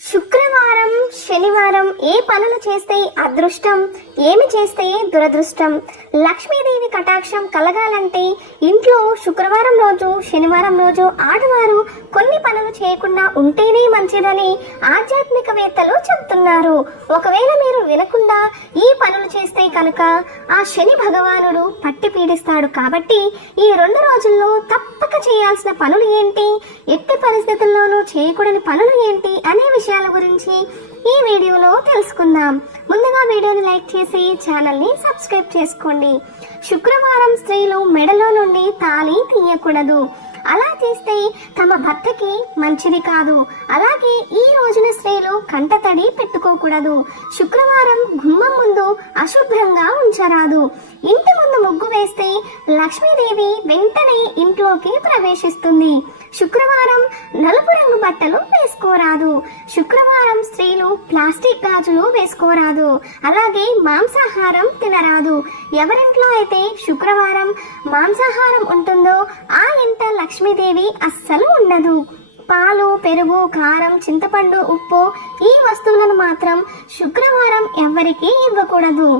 శుక్రవారం శనివారం ఏ పనులు చేస్తే అదృష్టం ఏమి చేస్తే దురదృష్టం? లక్ష్మీదేవి కటాక్షం కలగాలంటే ఇంట్లో శుక్రవారం రోజు శనివారం రోజు ఆడవారు కొన్ని పనులు చేయకుండా ఉంటేనే మంచిదని ఆధ్యాత్మికవేత్తలు చెబుతున్నారు ఒకవేళ మీరు వినకుండా ఈ పనులు చేస్తే కనుక ఆ శని భగవానుడు పట్టి పీడిస్తాడు కాబట్టి ఈ రెండు రోజుల్లో తప్పక చేయాల్సిన పనులు ఏంటి? ఎట్టి పరిస్థితుల్లోనూ చేయకూడని పనులు ఏంటి? అనే విషయాల గురించి ఈ ఈ వీడియోలో తెలుసుకుందాం. ముందుగా వీడియోని లైక్ చేసి ఛానల్ని సబ్స్క్రైబ్ చేసుకోండి. శుక్రవారం స్త్రీలు మెడలో నుండి తాళి తీయకూడదు. అలా చేస్తే తమ భర్తకి మంచిది కాదు. అలాగే ఈ రోజున స్త్రీలు కంటతడి పెట్టుకోకూడదు. శుక్రవారం గుమ్మం ముందు అశుభ్రంగా ఉంచరాదు. ఇంటి ముందు ముగ్గు వేస్తే లక్ష్మీదేవి వెంటనే ఇంట్లోకి ప్రవేశిస్తుంది. శుక్రవారం నలుపు రంగు బట్టలు వేసుకోరాదు. శుక్రవారం స్త్రీలు ప్లాస్టిక్ గాజులు వేసుకోరాదు. అలాగే మాంసాహారం తినరాదు. ఎవరింట్లో అయితే శుక్రవారం మాంసాహారం ఉంటుందో ఆ ఇంట లక్ష్మీదేవి అస్సలు ఉండదు. పాలు పెరుగు కారం చింతపండు ఉప్పు ఈ వస్తువులను మాత్రం శుక్రవారం ఎవరికీ ఇవ్వకూడదు.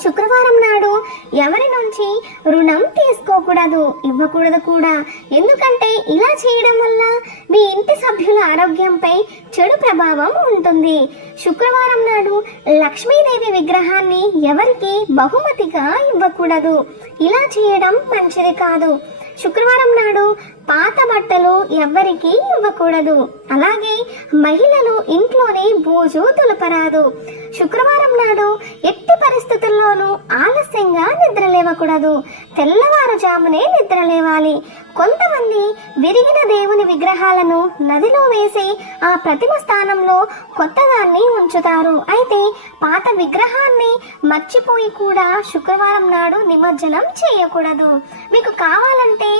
శుక్రవారం నాడు ఎవరి నుంచి రుణం తీసుకోకూడదు ఇవ్వకూడదు కూడా. ఎందుకంటే ఇలా చేయడం వల్ల మీ ఇంటి సభ్యుల ఆరోగ్యంపై చెడు ప్రభావం ఉంటుంది. శుక్రవారం నాడు లక్ష్మీదేవి విగ్రహాన్ని ఎవరికి బహుమతిగా ఇవ్వకూడదు. ఇలా చేయడం మంచిది కాదు. శుక్రవారం నాడు పాత బట్టలు ఎవ్వరికీ ఇవ్వకూడదు. అలాగే మహిళలు ఇంట్లోనే బోజు తులపరాదు. శుక్రవారం నాడు ఎట్టి పరిస్థితుల్లోనూ ఆలస్యంగా నిద్రలేవకూడదు తెల్లవారుజామునే నిద్రలేవాలి కొంతమంది విరిగిన దేవుని విగ్రహాలను నదిలో వేసి ఆ ప్రతిమ స్థానంలో కొత్తదాన్ని ఉంచుతారు. అయితే పాత విగ్రహాన్ని మర్చిపోయి కూడా శుక్రవారం నాడు నిమజ్జనం చేయకూడదు. మీకు కావాలంటే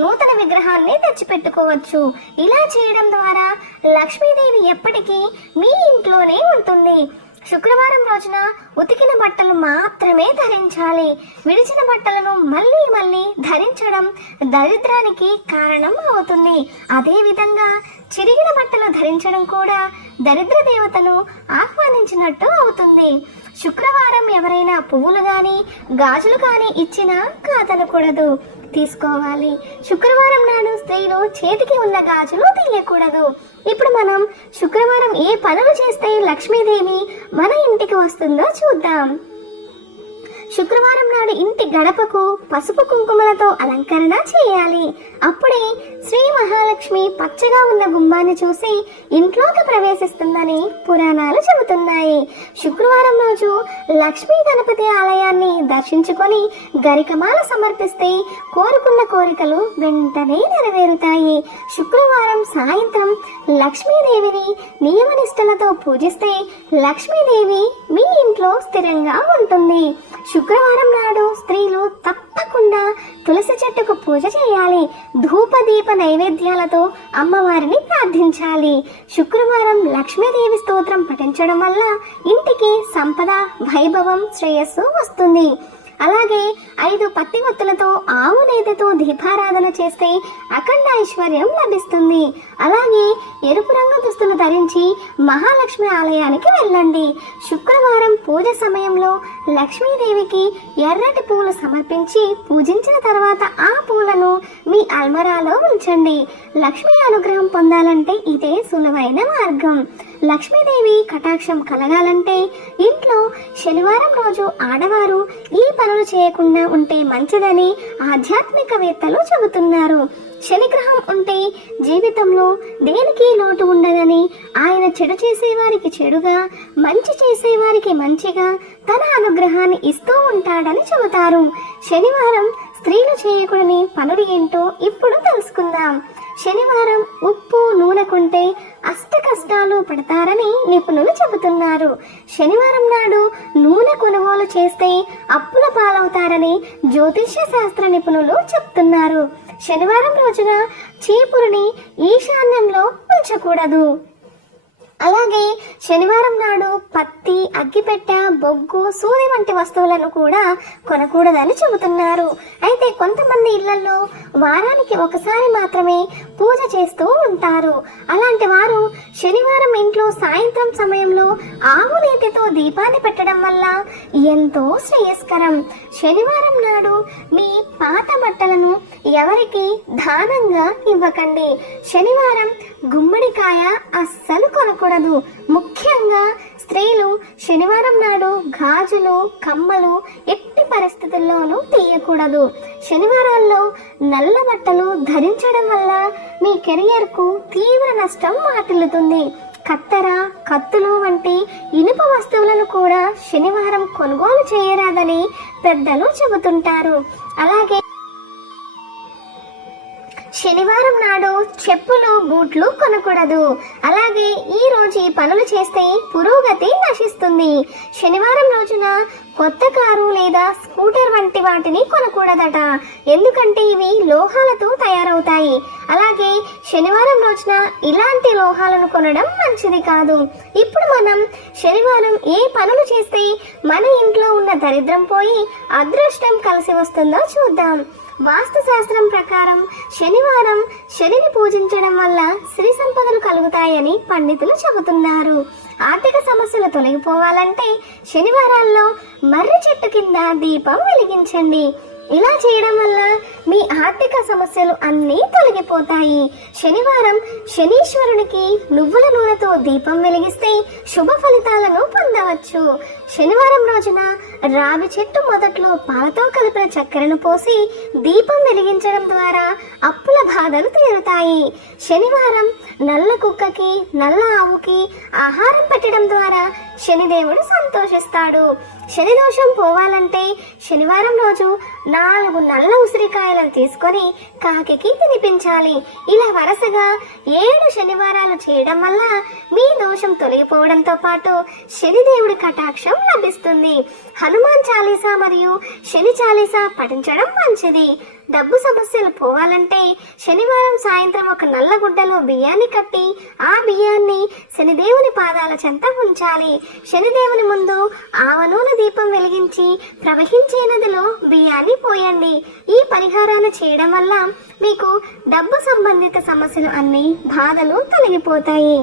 నూతన విగ్రహాన్ని తెచ్చిపెట్టుకోవచ్చు. ఇలా చేయడం ద్వారా లక్ష్మీదేవి ఎప్పటికీ మీ ఇంట్లోనే ఉంటుంది. శుక్రవారం రోజున ఉతికిన బట్టలు మాత్రమే ధరించాలి. విడిచిన బట్టలను మళ్ళీ మళ్ళీ ధరించడం దరిద్రానికి కారణం అవుతుంది. అదేవిధంగా చిరిగిన బట్టలు ధరించడం కూడా దరిద్ర దేవతను ఆహ్వానించినట్టు అవుతుంది. శుక్రవారం ఎవరైనా పువ్వులు కానీ గాజులు కానీ ఇచ్చినా కాదనకూడదు. తీసుకోవాలి. శుక్రవారం నాడు స్త్రీలు చేతికి ఉన్న గాజులు తీయకూడదు. ఇప్పుడు మనం శుక్రవారం ఏ పనులు చేస్తే లక్ష్మీదేవి మన ఇంటికి వస్తుందో చూద్దాం. శుక్రవారం నాడు ఇంటి గడపకు పసుపు కుంకుమలతో అలంకరణ చేయాలి. అప్పుడే శ్రీ మహాలక్ష్మి పచ్చగా ఉన్న గుమ్మాన్ని చూసి ఇంట్లోకి ప్రవేశిస్తుందని పురాణాలు చెబుతున్నాయి. శుక్రవారం రోజు లక్ష్మీ గణపతి ఆలయాన్ని దర్శించుకొని గరికమాల సమర్పిస్తే కోరుకున్న కోరికలు వెంటనే నెరవేరుతాయి. శుక్రవారం సాయంత్రం లక్ష్మీదేవిని నియమనిష్టలతో పూజిస్తే లక్ష్మీదేవి మీ ఇంట్లో స్థిరంగా ఉంటుంది. శుక్రవారం నాడు స్త్రీలు తప్పకుండా తులసి చెట్టుకు పూజ చేయాలి. ధూపదీప నైవేద్యాలతో అమ్మవారిని ప్రార్థించాలి. శుక్రవారం లక్ష్మీదేవి స్తోత్రం పఠించడం వల్ల ఇంటికి సంపద వైభవం శ్రేయస్సు వస్తుంది. అలాగే ఐదు పత్తి ఒత్తులతో ఆవు నేతతో దీపారాధన చేస్తే అఖండ ఐశ్వర్యం లభిస్తుంది. అలాగే ఎరుపు రంగు దుస్తులు ధరించి మహాలక్ష్మి ఆలయానికి వెళ్ళండి. శుక్రవారం పూజ సమయంలో లక్ష్మీదేవికి ఎర్రటి పూలు సమర్పించి పూజించిన తర్వాత ఆ పూలను మీ అల్మరాలో ఉంచండి. లక్ష్మీ అనుగ్రహం పొందాలంటే ఇదే సులువైన మార్గం. లక్ష్మీదేవి కటాక్షం కలగాలంటే ఇంట్లో శనివారం రోజు ఆడవారు ఈ పనులు చేయకుండా ఉంటే మంచిదని ఆధ్యాత్మికవేత్తలు చెబుతున్నారు. శనిగ్రహం ఉంటే జీవితంలో దేనికి లోటు ఉండదని ఆయన చెడు చేసేవారికి చెడుగా మంచి చేసేవారికి మంచిగా తన అనుగ్రహాన్ని ఇస్తూ ఉంటాడని చెబుతారు. శనివారం స్త్రీలు చేయకూడని పనులు ఏంటో ఇప్పుడు తెలుసుకుందాం. శనివారం ఉప్పు నూనె కొంటే అష్ట కష్టాలు పడతారని నిపుణులు చెబుతున్నారు. శనివారం నాడు నూనె కొనుగోలు చేస్తే అప్పుల పాలవుతారని జ్యోతిష్య శాస్త్ర నిపుణులు చెప్తున్నారు. శనివారం రోజున చీపురుని ఈశాన్యంలో ఉంచకూడదు. అలాగే శనివారం నాడు పత్తి అగ్గిపెట్ట బొగ్గు సూది వంటి వస్తువులను కూడా కొనకూడదని చెబుతున్నారు. అయితే కొంతమంది ఇళ్ళలో వారానికి ఒకసారి మాత్రమే పూజ చేస్తూ ఉంటారు. అలాంటి వారు శనివారం ఇంట్లో సాయంత్రం సమయంలో ఆవు నీటితో దీపాన్ని పెట్టడం వల్ల ఎంతో శ్రేయస్కరం. శనివారం నాడు మీ పాత బట్టలను ఎవరికి దానంగా ఇవ్వకండి. శనివారం గుమ్మడికాయ అస్సలు కొనకూడదు. ముఖ్యంగా స్త్రీలు శనివారం నాడు గాజులు కమ్మలు ఎట్టి పరిస్థితుల్లోనూ తీయకూడదు. శనివారాల్లో నల్ల బట్టలు ధరించడం వల్ల మీ కెరియర్కు తీవ్ర నష్టం వాటిల్లుతుంది. కత్తెర కత్తులు వంటి ఇనుప వస్తువులను కూడా శనివారం కొనుగోలు చేయరాదని పెద్దలు చెబుతుంటారు. అలాగే శనివారం నాడు చెప్పులు బూట్లు కొనకూడదు. అలాగే ఈ రోజు ఈ పనులు చేస్తే పురోగతి నశిస్తుంది. శనివారం రోజున కొత్త కారు లేదా స్కూటర్ వంటి వాటిని కొనకూడదట. ఎందుకంటే ఇవి లోహాలతో తయారవుతాయి. అలాగే శనివారం రోజున ఇలాంటి లోహాలను కొనడం మంచిది కాదు. ఇప్పుడు మనం శనివారం ఏ పనులు చేస్తే మన ఇంట్లో ఉన్న దరిద్రం పోయి అదృష్టం కలిసి వస్తుందో చూద్దాం. వాస్తు శాస్త్రం ప్రకారం శనివారం శనిని పూజించడం వల్ల సిరి సంపదలు కలుగుతాయని పండితులు చెబుతున్నారు. ఆర్థిక సమస్యలు తొలగిపోవాలంటే శనివారాల్లో మర్రి చెట్టు కింద దీపం వెలిగించండి. ఇలా చేయడం వల్ల మీ ఆర్థిక సమస్యలు అన్నీ తొలగిపోతాయి. శనివారం శనీశ్వరునికి నువ్వుల నూనెతో దీపం వెలిగిస్తే శుభ ఫలితాలను పొందవచ్చు. శనివారం రోజున రావి చెట్టు మొదట్లో పాలతో కలిపిన చక్కెరను పోసి దీపం వెలిగించడం ద్వారా అప్పుల బాధలు తీరుతాయి. శనివారం నల్ల కుక్కకి నల్ల ఆవుకి ఆహారం పెట్టడం ద్వారా శనిదేవుడు సంతోషిస్తాడు. శని దోషం పోవాలంటే శనివారం రోజు నాలుగు నల్ల ఉసిరికాయలను తీసుకొని కాకికి తినిపించాలి. ఇలా వరుసగా ఏడు శనివారాలు చేయడం వల్ల మీ దోషం తొలగిపోవడంతో పాటు శనిదేవుడి కటాక్షం లభిస్తుంది. హనుమాన్ చాలీసా మరియు శని చాలీసా పఠించడం మంచిది. డబ్బు సమస్యలు పోవాలంటే శనివారం సాయంత్రం ఒక నల్ల గుడ్డలో బియ్యాన్ని కట్టి ఆ బియ్యాన్ని శనిదేవుని పాదాల చెంత ఉంచాలి. శనిదేవుని ముందు ఆవనూనె దీపం వెలిగించి ప్రవహించే నదిలో బియ్యాన్ని పోయండి. ఈ పరిహారాలు చేయడం వల్ల మీకు డబ్బు సంబంధిత సమస్యలు అన్ని బాధలు తొలగిపోతాయి.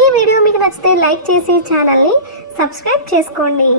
ఈ వీడియో మీకు నచ్చితే లైక్ చేసి ఛానల్ని సబ్స్క్రైబ్ చేసుకోండి.